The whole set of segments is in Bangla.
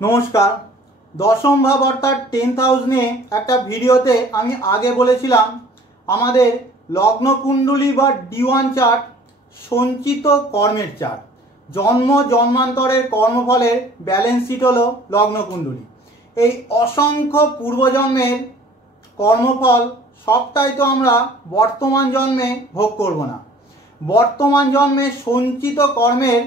নমস্কার। দশম ভাব অর্থাৎ 10th হাউস নিয়ে একটা ভিডিওতে আমি আগে বলেছিলাম আমাদের লগ্ন কুণ্ডলী বা D1 চার্ট সঞ্চিত কর্মের চার্ট, জন্ম জন্মান্তরের কর্মফলের ব্যালেন্স শিট হলো লগ্ন কুণ্ডলী। এই অসংখ্য পূর্বজন্মের কর্মফল সবটাই তো আমরা বর্তমান জন্মে ভোগ করব না। বর্তমান জন্মে সঞ্চিত কর্মের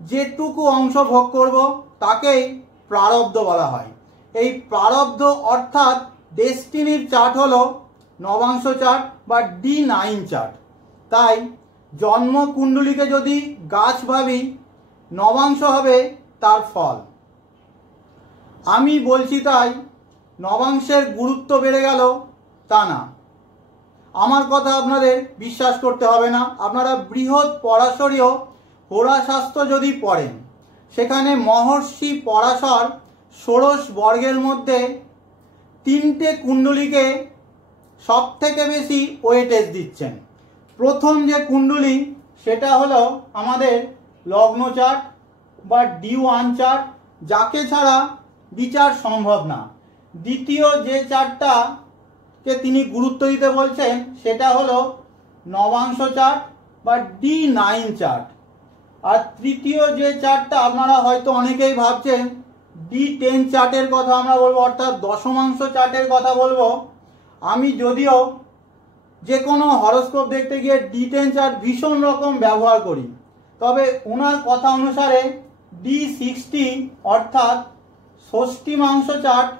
যেটুকু অংশ ভোগ করব তাকেই প্রারব্ধ বলা হয়। এই প্রারব্ধ অর্থাৎ ডেস্টিনির চার্ট হলো নবাংশ চার্ট বা D9 চার্ট। তাই জন্ম কুণ্ডলীকে যদি গাছ ভাবি, নবাংশ হবে তার ফল। আমি বলছি তাই নবাংশের গুরুত্ব বেড়ে গেল তা না। আমার কথা আপনাদের বিশ্বাস করতে হবে না। আপনারা বৃহৎ পরাশরীয় হোরাশাস্ত্র যদি পড়েন, সেখানে মহর্ষি পরাশর ষোড়শ বর্গের মধ্যে তিনটে কুণ্ডলীকে সব থেকে বেশি ওয়েটেজ দিচ্ছেন। প্রথম যে কুণ্ডলী সেটা হলো আমাদের লগ্ন চার্ট বা D1 চার্ট, যাকে ছাড়া বিচার সম্ভব না। দ্বিতীয় যে চার্টটাকে তিনি গুরুত্ব দিতে বলছেন সেটা হলো নবাংশ চার্ট বা D9 চার্ট। আর তৃতীয় যে চার্টটা আপনারা হয়তো অনেকেই ভাবছেন D10 চার্টের কথা আমরা বলবো, অর্থাৎ দশমাংশ চার্টের কথা বলবো। আমি যদিও যে কোনো হরোস্কোপ দেখতে গিয়ে D10 চার্ট ভীষণ রকম ব্যবহার করি, তবে ওনার কথা অনুসারে D60 অর্থাৎ ষষ্ঠীমাংশ চার্ট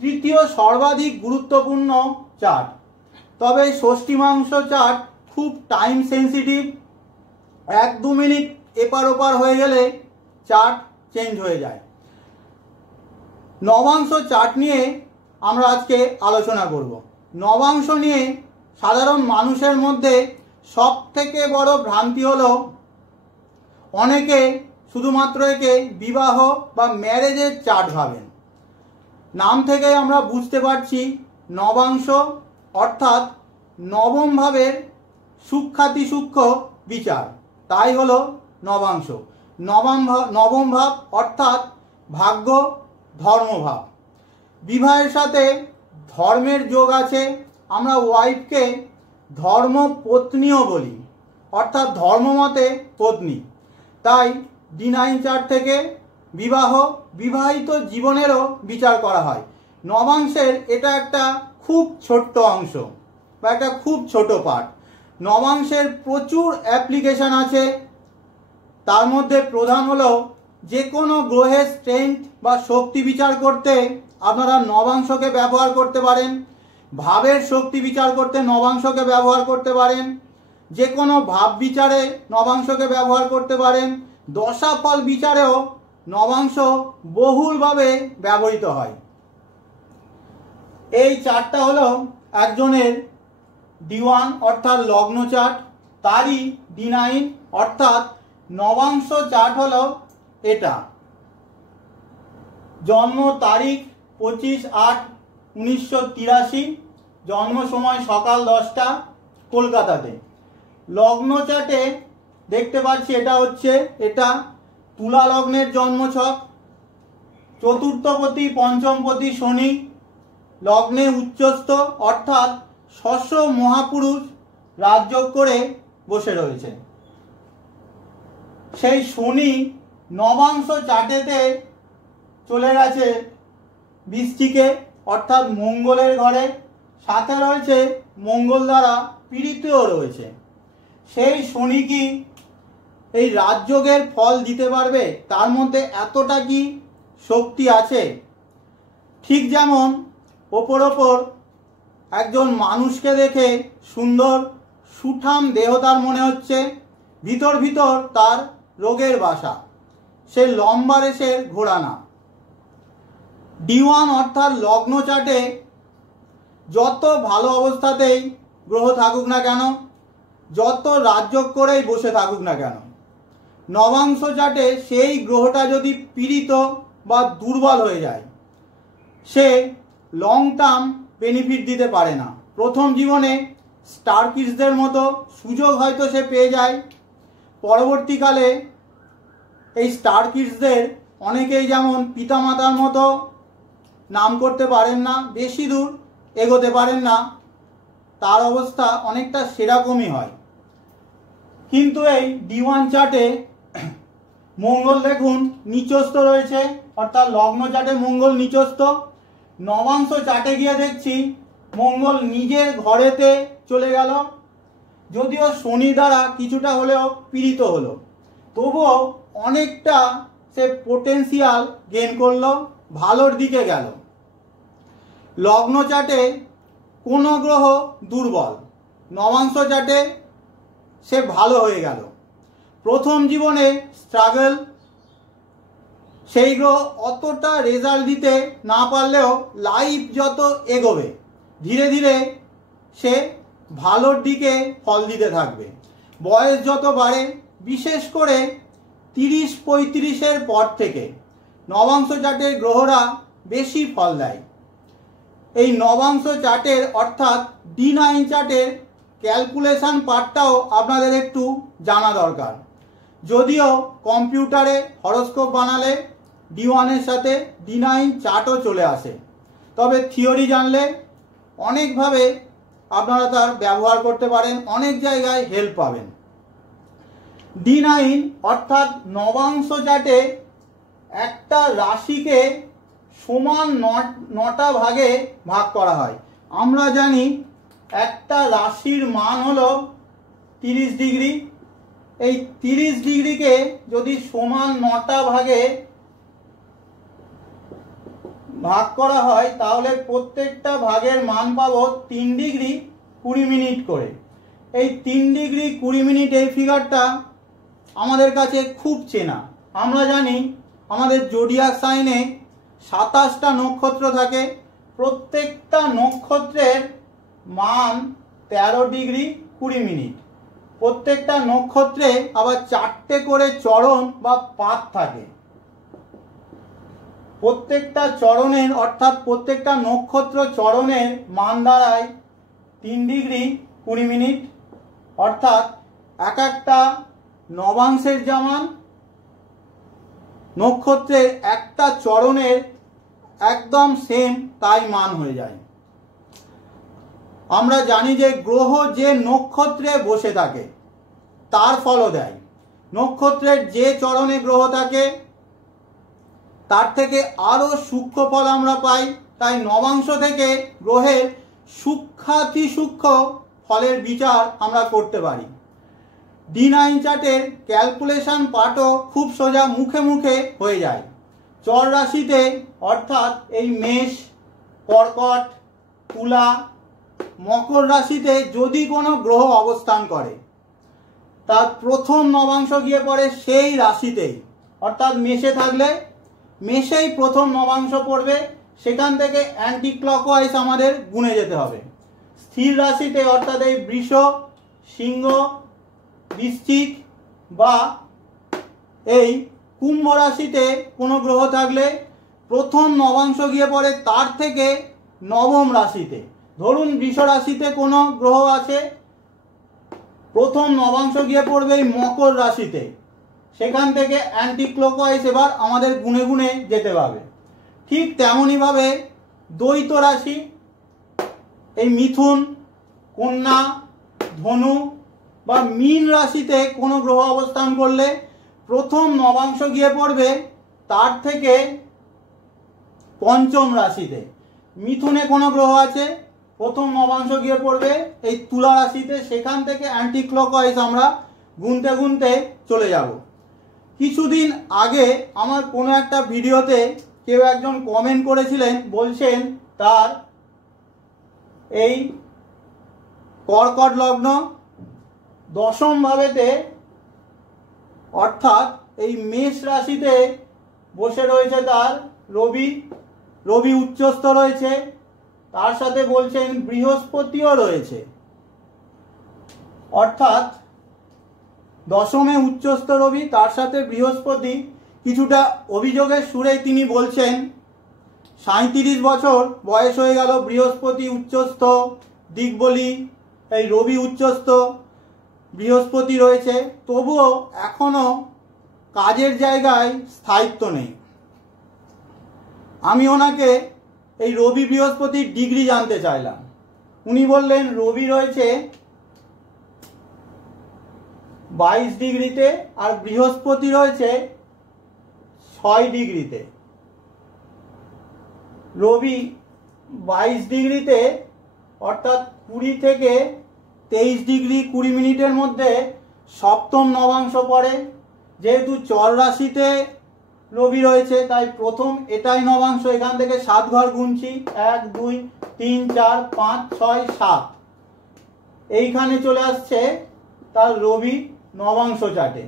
তৃতীয় সর্বাধিক গুরুত্বপূর্ণ চার্ট। তবে ষষ্ঠীমাংশ চার্ট খুব টাইম সেন্সিটিভ। 1-2 মিনিট এপার ওপার হয়ে গেলে চার্ট চেঞ্জ হয়ে যায়। নবাংশ চার্ট নিয়ে আমরা আজকে আলোচনা করব। নবাংশ নিয়ে সাধারণ মানুষের মধ্যে সব থেকে বড় ভ্রান্তি হলো অনেকে শুধুমাত্র একে বিবাহ বা ম্যারেজের চার্ট ভাবেন। নাম থেকে আমরা বুঝতে পারছি নবাংশ অর্থাৎ নবম ভাবের সূক্ষ্মাতি সূক্ষ্ম বিচার, তাই হলো নবাংশ। নবম ভাব অর্থাৎ ভাগ্য ধর্মভাব। বিবাহের সাথে ধর্মের যোগ আছে। আমরা ওয়াইফকে ধর্ম পত্নীও বলি, অর্থাৎ ধর্মমতে পত্নী। তাই D9 চার্ট থেকে বিবাহিত জীবনেরও বিচার করা হয়। নবাংশের এটা একটা খুব ছোট্ট অংশ বা একটা খুব ছোট পার্ট। নবাংশের প্রচুর অ্যাপ্লিকেশন আছে। তার মধ্যে প্রধান হলো যে কোনো গ্রহের স্ট্রেংথ বা শক্তি বিচার করতে আপনারা নবাংশকে ব্যবহার করতে পারেন। ভাবের শক্তি বিচার করতে নবাংশকে ব্যবহার করতে পারেন। যে কোনো ভাব বিচারে নবাংশকে ব্যবহার করতে পারেন। দশাফল বিচারেও নবাংশ বহুলভাবে ব্যবহৃত হয়। এই চার্টটা হলো একজনের D1 অর্থাৎ লগ্ন চার্ট, তারই D9 অর্থাৎ নবাংশ চার্ট হলো এটা। জন্ম তারিখ 25/8/1983, জন্ম সময় সকাল 10টা, কলকাতাতে। লগ্ন চার্টে দেখতে পাচ্ছি এটা তুলা লগ্নের জন্মছক। চতুর্থপতি পঞ্চমপতি শনি লগ্নে উচ্চস্থ, অর্থাৎ শস্য মহাপুরুষ রাজযোগ করে বসে রয়েছে। সেই শনি নবাংশ চার্টেতে চলে গেছে বৃশ্চিকে, অর্থাৎ মঙ্গলের ঘরে। সাথে রয়েছে মঙ্গল দ্বারা পীড়িতও রয়েছে। সেই শনি কি এই রাজযোগের ফল দিতে পারবে? তার মধ্যে এতটা কি শক্তি আছে? ঠিক যেমন ওপর একজন মানুষকে দেখে সুন্দর সুঠাম দেহ তার মনে হচ্ছে, ভিতর তার রোগের বাসা। সে লম্বা রেশের ঘোড়া না। D1 অর্থাৎ লগ্ন চার্টে যত ভালো অবস্থাতেই গ্রহ থাকুক না কেন, যত রাজযোগ করেই বসে থাকুক না কেন, নবাংশ চার্টে সেই গ্রহটা যদি পীড়িত বা দুর্বল হয়ে যায়, সে লং টার্ম বেনিফিট দিতে পারে না। প্রথম জীবনে স্টার কিডসদের মতো সুযোগ হয়তো সে পেয়ে যায়, পরবর্তীকালে এই স্টার কিডসদের অনেকেই যেমন পিতামাতার মতো নাম করতে পারেন না, বেশি দূর এগোতে পারেন না, তার অবস্থা অনেকটা সেরকমই হয়। কিন্তু এই D1 চার্টে মঙ্গল দেখুন নিচস্থ রয়েছে, অর্থাৎ লগ্ন চার্টে মঙ্গল নিচস্থ। নবাংশ চার্টে গিয়ে দেখছি মঙ্গল নিজের ঘরেতে চলে গেল, যদিও শনি দ্বারা কিছুটা হলেও পীড়িত হলো, তবুও অনেকটা সে পোটেন্সিয়াল গেইন করলো, ভালোর দিকে গেল। লগ্ন চার্টে কোনো গ্রহ দুর্বল, নবাংশ চার্টে সে ভালো হয়ে গেল। প্রথম জীবনে স্ট্রাগল, সেই গ্রহ অতটা রেজাল্ট দিতে না পারলেও লাইফ যত এগোবে ধীরে ধীরে সে ভালোর দিকে ফল দিতে থাকবে। বয়স যত বাড়ে, বিশেষ করে 30-35-এর পর থেকে নবাংশ চার্টের গ্রহরা বেশি ফল দেয়। এই নবাংশ চার্টের অর্থাৎ D9 চার্টের ক্যালকুলেশন পার্টটাও আপনাদের একটু জানা দরকার। যদিও কম্পিউটারে হরোস্কোপ বানালে D1 এর সাথে D9 চার্টও চলে আসে, তবে থিওরি জানলে অনেকভাবে আপনারা তার ব্যবহার করতে পারেন, অনেক জায়গায় হেল্প পাবেন। D9 অর্থাৎ নবাংশ চার্টে একটা রাশিকে সমান 9টা ভাগে ভাগ করা হয়। আমরা জানি একটা রাশির মান হলো 30 ডিগ্রি। এই 30 ডিগ্রিকে যদি সমান 9টা ভাগে ভাগ করা হয় তাহলে প্রত্যেকটা ভাগের মান পাবো 3 ডিগ্রি 20 মিনিট করে। এই 3 ডিগ্রি 20 মিনিট এই ফিগারটা আমাদের কাছে খুব চেনা। আমরা জানি আমাদের জোডিয়াক সাইনে 27টা নক্ষত্র থাকে, প্রত্যেকটা নক্ষত্রের মান 13 ডিগ্রি 20 মিনিট। প্রত্যেকটা নক্ষত্রে আবার 4টে করে চরণ বা পাত থাকে। প্রত্যেকটা চরণের অর্থাৎ প্রত্যেকটা নক্ষত্র চরণের মান দাঁড়ায় 3 ডিগ্রি 20 মিনিট, অর্থাৎ এক একটা নবাংশের যেমন নক্ষত্রের একটা চরণের একদম সেম তাই মান হয়ে যায়। আমরা জানি যে গ্রহ যে নক্ষত্রে বসে থাকে তার ফলও দেয়। নক্ষত্রের যে চরণে গ্রহ থাকে তার থেকে আরো সূক্ষ্ম ফল আমরা পাই। তাই নবাংশ থেকে গ্রহের সূক্ষ্মাতি সূক্ষ্ম ফলের বিচার আমরা করতে পারি। D9 চার্টের ক্যালকুলেশন পার্টও খুব সোজা মুখে মুখে হয়ে যায়। চর রাশিতে অর্থাৎ এই মেষ, কর্কট, তুলা, মকর রাশিতে যদি কোনো গ্রহ অবস্থান করে তার প্রথম নবাংশ গিয়ে পড়ে সেই রাশিতেই, অর্থাৎ মেষে থাকলে মেষেই প্রথম নবাংশ পড়বে, সেখান থেকে অ্যান্টি ক্লকওয়াইজ আমাদের গুনে যেতে হবে। স্থির রাশিতে অর্থাৎ এই বৃষ, সিংহ, বৃশ্চিক বা এই কুম্ভ রাশিতে কোনো গ্রহ থাকলে প্রথম নবাংশ গিয়ে পড়ে তার থেকে নবম রাশিতে। ধরুন বৃষ রাশিতে কোনো গ্রহ আছে, প্রথম নবাংশ গিয়ে পড়বে এই মকর রাশিতে, সেখান থেকে অ্যান্টি ক্লকওয়াইজ এবার আমাদের গুনে গুনে যেতে হবে। ঠিক তেমনইভাবে দ্বৈত রাশি, এই মিথুন, কন্যা, ধনু বা মীন রাশিতে কোনো গ্রহ অবস্থান করলে প্রথম নবাংশ গিয়ে পড়বে তার থেকে পঞ্চম রাশিতে। মিথুনে কোনো গ্রহ আছে, প্রথম নবাংশ গিয়ে পড়বে এই তুলা রাশিতে, সেখান থেকে অ্যান্টি ক্লকওয়াইজ আমরা গুনতে গুনতে চলে যাব। কিছুদিন আগে আমার কোনো একটা ভিডিওতে কেউ একজন কমেন্ট করেছিলেন, বলছেন তার এই কর্কট লগ্ন, দশম ভাবেতে অর্থাৎ এই মেষ রাশিতে বসে রয়েছে তার রবি উচ্চস্থ রয়েছে, তার সাথে বলছেন বৃহস্পতিও রয়েছে, অর্থাৎ দশমে উচ্চস্থ রবি, তার সাথে বৃহস্পতি। কিছুটা অভিযোগের সুরে তিনি বলছেন 37 বছর বয়স হয়ে গেল, বৃহস্পতি উচ্চস্থ, দিকবলি, এই রবি উচ্চস্থ, বৃহস্পতি রয়েছে, তবুও এখনো কাজের জায়গায় স্থায়িত্ব নেই। আমি ওনাকে এই রবি বৃহস্পতির ডিগ্রি জানতে চাইলাম। উনি বললেন রবি রয়েছে 22 ডিগ্রিতে আর বৃহস্পতি রয়েছে 6 ডিগ্রিতে। রবি 22 ডিগ্রিতে অর্থাৎ 20 থেকে 23 ডিগ্রি 20 মিনিটের মধ্যে সপ্তম নবাংশ পড়ে। যেহেতু চর রাশিতে রবি রয়েছে তাই প্রথম এটাই নবাংশ, এখান থেকে 7 ঘর গুনছি, 1 2 3 4 5 6 7, এইখানে চলে আসছে তার রবি নবাংশ চাটে।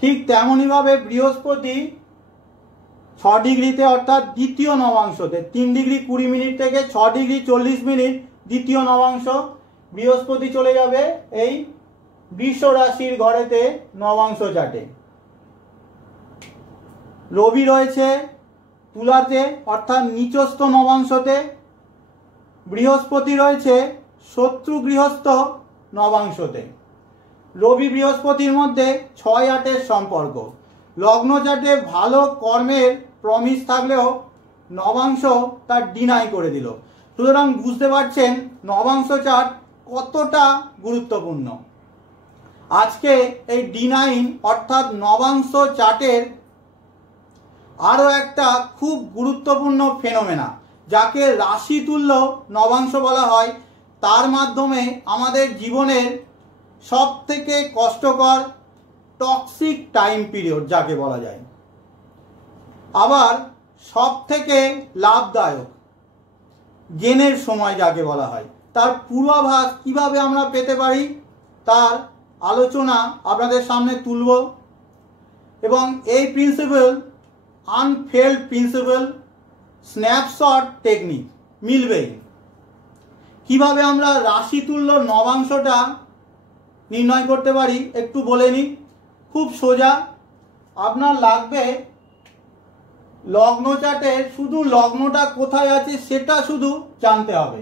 ঠিক তেমনইভাবে বৃহস্পতি 6 ডিগ্রিতে অর্থাৎ দ্বিতীয় নবাংশতে 3 ডিগ্রি 20 মিনিট থেকে 6 ডিগ্রি 40 মিনিট দ্বিতীয় নবাংশ, বৃহস্পতি চলে যাবে এই বৃষ রাশির ঘরেতে নবাংশ চাটে। রবি রয়েছে তুলাতে অর্থাৎ নিচস্থ নবাংশতে, বৃহস্পতি রয়েছে শত্রু গৃহস্থ নবাংশতে। রবি বৃহস্পতির মধ্যে 6-8-এর সম্পর্ক। লগ্ন চাটে ভালো কর্মের প্রমিস থাকলেও নবাংশ তার ডিনাই করে দিল। সুতরাং বুঝতে পারছেন নবাংশ চাট কতটা গুরুত্বপূর্ণ। আজকে এই D9 অর্থাৎ নবাংশ চাটের আরও একটা খুব গুরুত্বপূর্ণ ফেনোমেনা, যাকে রাশি তুল্য নবাংশ বলা হয়, তার মাধ্যমে আমাদের জীবনের সব থেকে কষ্টকর টক্সিক টাইম পিরিয়ড যাকে বলা যায়, আবার সব থেকে লাভদায়ক গেনের সময় যাকে বলা হয়, তার পূর্বাভাস কিভাবে আমরা পেতে পারি তার আলোচনা আপনাদের সামনে তুলব। এবং এই প্রিন্সিপাল আনফেল্ড প্রিন্সিপাল স্ন্যাপশট টেকনিক মিলবেই। কিভাবে আমরা রাশি তুল্য নবাংশটা নির্ণয় করতে পারি একটু বলে নিই। খুব সোজা, আপনার লাগবে লগ্ন চাটে শুধু লগ্নটা কোথায় আছে সেটা শুধু জানতে হবে।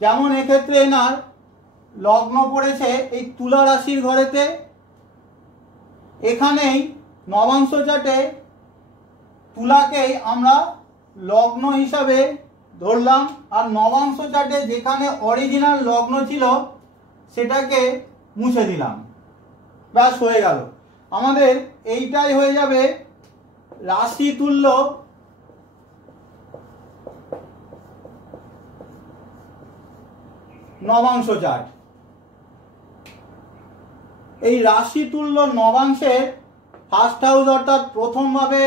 যেমন এক্ষেত্রে এনার লগ্ন পড়েছে এই তুলা রাশির ঘরেতে, এখানেই নবাংশ চাটে তুলাকেই আমরা লগ্ন হিসাবে ধরলাম, আর নবাংশ চাটে যেখানে অরিজিনাল লগ্ন ছিল সেটাকে মুছে দিলাম, ব্যাস হয়ে গেল। আমাদের এইটাই হয়ে যাবে রাশি তুল্য নবাংশ চাট। এই রাশি তুল্য নবাংশের ফার্স্ট হাউস অর্থাৎ প্রথম ভাবে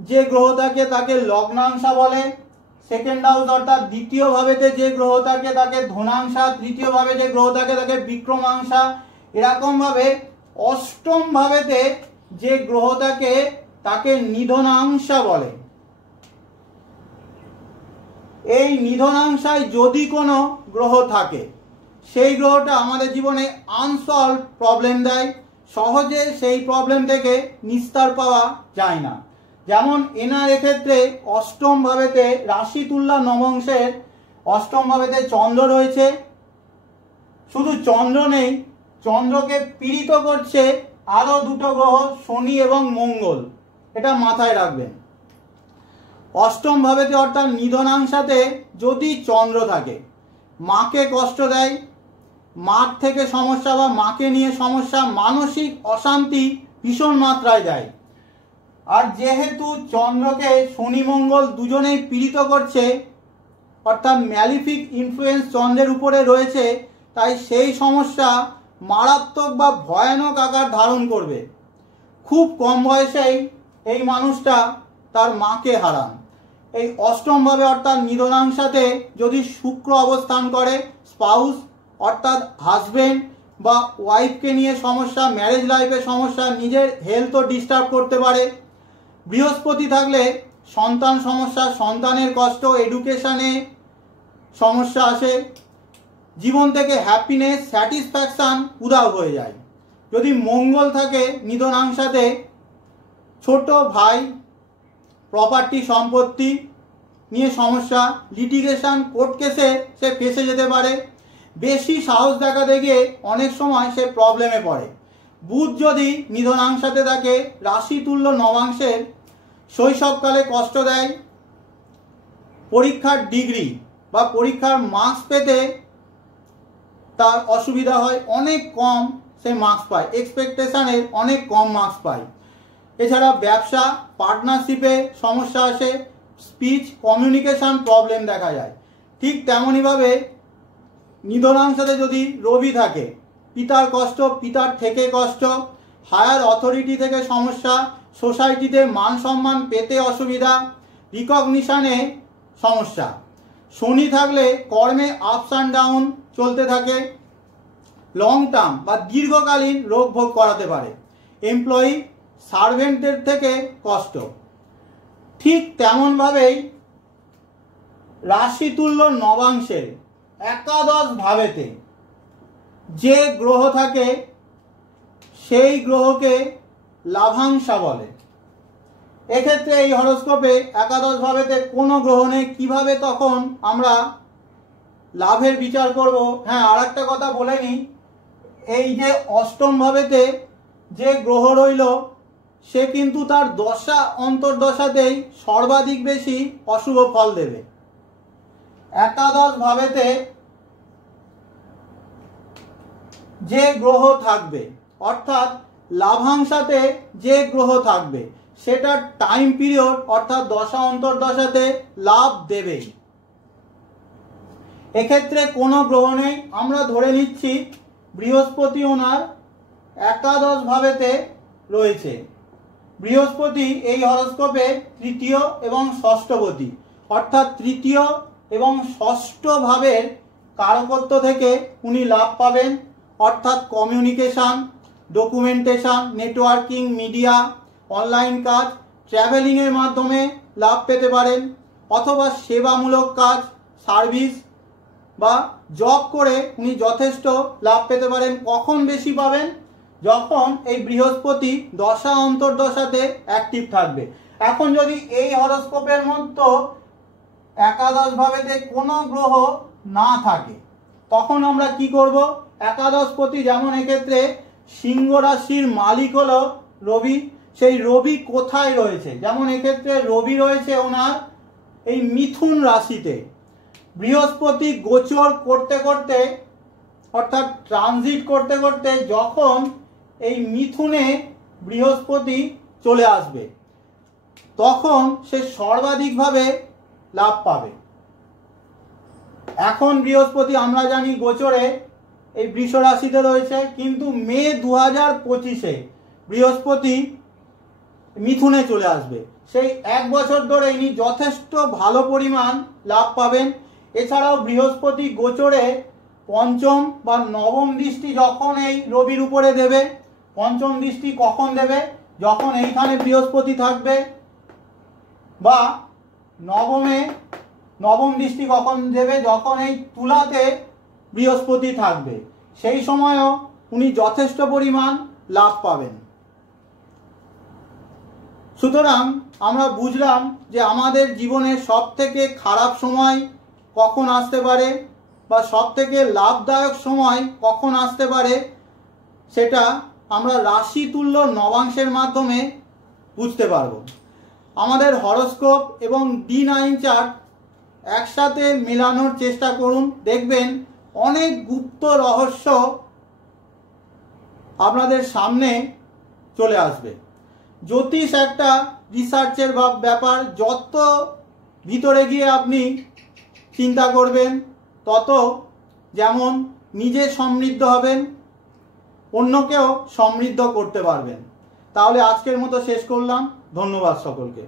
যে গ্রহ থাকে তাকে লগ্নাংশা বলে, সেকেন্ড হাউস অর্থাৎ দ্বিতীয় ভাবেতে যে গ্রহ থাকে তাকে ধনাংশা, তৃতীয় ভাবে যে গ্রহ থাকে তাকে বিক্রমাংশা, এরকম ভাবে অষ্টম ভাবেতে যে গ্রহ থাকে তাকে নিধনাংশা বলে। এই নিধনাংশায় যদি কোনো গ্রহ থাকে সেই গ্রহটা আমাদের জীবনে আনসলভ প্রবলেম দেয়, সহজে সেই প্রবলেম থেকে নিস্তার পাওয়া যায় না। যেমন এনার এক্ষেত্রে অষ্টম ভাবেতে রাশি তুল্য নবাংশের অষ্টম ভাবেতে চন্দ্র রয়েছে। শুধু চন্দ্র নেই, চন্দ্রকে পীড়িত করছে আরো দুটো গ্রহ শনি এবং মঙ্গল, এটা মাথায় রাখবেন। অষ্টম ভাবেতে অর্থাৎ নিধনাংশাতে যদি চন্দ্র থাকে মাকে কষ্ট দেয়, মার থেকে সমস্যা বা মাকে নিয়ে সমস্যা, মানসিক অশান্তি ভীষণ মাত্রায় দেয়। আর যেহেতু চন্দ্রকে শনি মঙ্গল দুজনেই পীড়িত করছে অর্থাৎ ম্যালিফিক ইনফ্লুয়েন্স চন্দ্রের উপরে রয়েছে, তাই সেই সমস্যা মারাত্মক বা ভয়ানক আকার ধারণ করবে। খুব কম বয়সেই এই মানুষটা তার মাকে হারান। এই অষ্টম ভাবে অর্থাৎ নিধনাংশাতে যদি শুক্র অবস্থান করে, স্পাউস অর্থাৎ হাজবেন্ড বা ওয়াইফকে নিয়ে সমস্যা, ম্যারেজ লাইফে সমস্যা, নিজের হেলথও ডিস্টার্ব করতে পারে। বৃহস্পতি থাকলে সন্তান সমস্যা, সন্তানের কষ্ট, এডুকেশনে সমস্যা আসে, জীবন থেকে হ্যাপিনেস স্যাটিসফ্যাকশান উধাও হয়ে যায়। যদি মঙ্গল থাকে নিধনাংশাতে, ছোট ভাই প্রপার্টি সম্পত্তি নিয়ে সমস্যা, লিটিগেশন কোর্ট কেসে সে ফেসে যেতে পারে, বেশি সাহস দেখাতে গিয়ে অনেক সময় সে প্রবলেমে পড়ে। বুধ যদি নিধনাংশাতে থাকে রাশি তুল্য নবাংশের শৈশবকালে কষ্ট দেয়, পরীক্ষার ডিগ্রি বা পরীক্ষার মার্কস পেতে তার অসুবিধা হয়, অনেক কম সে মার্কস পায়, এক্সপেকটেশনের অনেক কম মার্কস পায়। এছাড়া ব্যবসা পার্টনারশিপে সমস্যা আসে, স্পিচ কমিউনিকেশন প্রবলেম দেখা যায়। ঠিক তেমনইভাবে নিধনাংশতে যদি রবি থাকে, পিতার কষ্ট, পিতার থেকে কষ্ট, হায়ার অথরিটি থেকে সমস্যা, সোসাইটিতে মান সম্মান পেতে অসুবিধা, রিকগনিশনে সমস্যা। শনি থাকলে কর্মে আপস অ্যান্ড ডাউন চলতে থাকে, লং টার্ম বা দীর্ঘকালীন রোগ ভোগ করাতে পারে, এমপ্লয়ি সার্ভেন্টদের থেকে কষ্ট। ঠিক তেমনভাবেই রাশিতুল্য নবাংশের একাদশ ভাবেতে যে গ্রহ থাকে সেই গ্রহকে লাভাংশা বলে। এক্ষেত্রে এই হরোস্কোপে একাদশ ভাবেতে কোনো গ্রহ নেই, কিভাবে তখন আমরা লাভের বিচার করব? হ্যাঁ, আর একটা কথা বলে নিই, এই যে অষ্টম ভাবেতে যে গ্রহ রইল সে কিন্তু তার দশা অন্তর্দশাতেই সর্বাধিক বেশি অশুভ ফল দেবে। একাদশ ভাবেতে যে গ্রহ থাকবে অর্থাৎ লাভাংশাতে যে গ্রহ থাকবে সেটার টাইম পিরিয়ড অর্থাৎ দশা অন্তর্দশাতে লাভ দেবেই। এক্ষেত্রে কোনো গ্রহ নেই, আমরা ধরে নিচ্ছি বৃহস্পতি ওনার একাদশ ভাবেতে রয়েছে। বৃহস্পতি এই হরোস্কোপে তৃতীয় এবং ষষ্ঠপতি, অর্থাৎ তৃতীয় এবং ষষ্ঠ ভাবের কারকত্ব থেকে উনি লাভ পাবেন, অর্থাৎ communication, documentation, networking, media, online কাজ, ট্রাভেলিংয়ের মাধ্যমে লাভ পেতে পারেন, অথবা সেবামূলক কাজ, সার্ভিস বা জব করে উনি যথেষ্ট লাভ পেতে পারেন। কখন বেশি পাবেন? যখন এই বৃহস্পতি দশা অন্তর্দশাতে অ্যাক্টিভ থাকবে। এখন যদি এই হরোস্কোপের মধ্যে একাদশ ভাবেতে কোনো গ্রহ না থাকে তখন আমরা কি করব? একাদশপতি যেমন এক্ষেত্রে সিংহ রাশির মালিক হলো রবি, সেই রবি কোথায় রয়েছে? যেমন এক্ষেত্রে রবি রয়েছে ওনার এই মিথুন রাশিতে। বৃহস্পতি গোচর করতে করতে অর্থাৎ ট্রানজিট করতে করতে যখন এই মিথুনে বৃহস্পতি চলে আসবে তখন সে সর্বাধিকভাবে লাভ পাবে। এখন বৃহস্পতি আমরা জানি গোচরে এই বৃষ রাশিতে রয়েছে, কিন্তু মে 2025-এ বৃহস্পতি মিথুনে চলে আসবে। সেই এক বছর ধরে ইনি যথেষ্ট ভালো পরিমাণ লাভ পাবেন। এছাড়াও বৃহস্পতি গোচরে পঞ্চম বা নবম দৃষ্টি যখন এই রবির উপরে দেবে, পঞ্চম দৃষ্টি কখন দেবে? যখন এইখানে বৃহস্পতি থাকবে, বা নবম দৃষ্টি কখন দেবে? যখন এই তুলাতে বৃহস্পতি থাকবে, সেই সময়ও উনি যথেষ্ট পরিমাণ লাভ পাবেন। সুতরাং আমরা বুঝলাম যে আমাদের জীবনের সবথেকে খারাপ সময় কখন আসতে পারে বা সবথেকে লাভদায়ক সময় কখন আসতে পারে, সেটা আমরা রাশি তুল্য নবাংশের মাধ্যমে বুঝতে পারব। আমাদের হরোস্কোপ এবং D9 চার্ট একসাথে মেলানোর চেষ্টা করুন, দেখবেন অনেক গুপ্ত রহস্য আপনাদের সামনে চলে আসবে। জ্যোতিষ একটা রিসার্চের ব্যাপার, যত ভিতরে গিয়ে আপনি চিন্তা করবেন তত যেমন নিজে সমৃদ্ধ হবেন, অন্যকেও সমৃদ্ধ করতে পারবেন। তাহলে আজকের মতো শেষ করলাম। ধন্যবাদ সকলকে।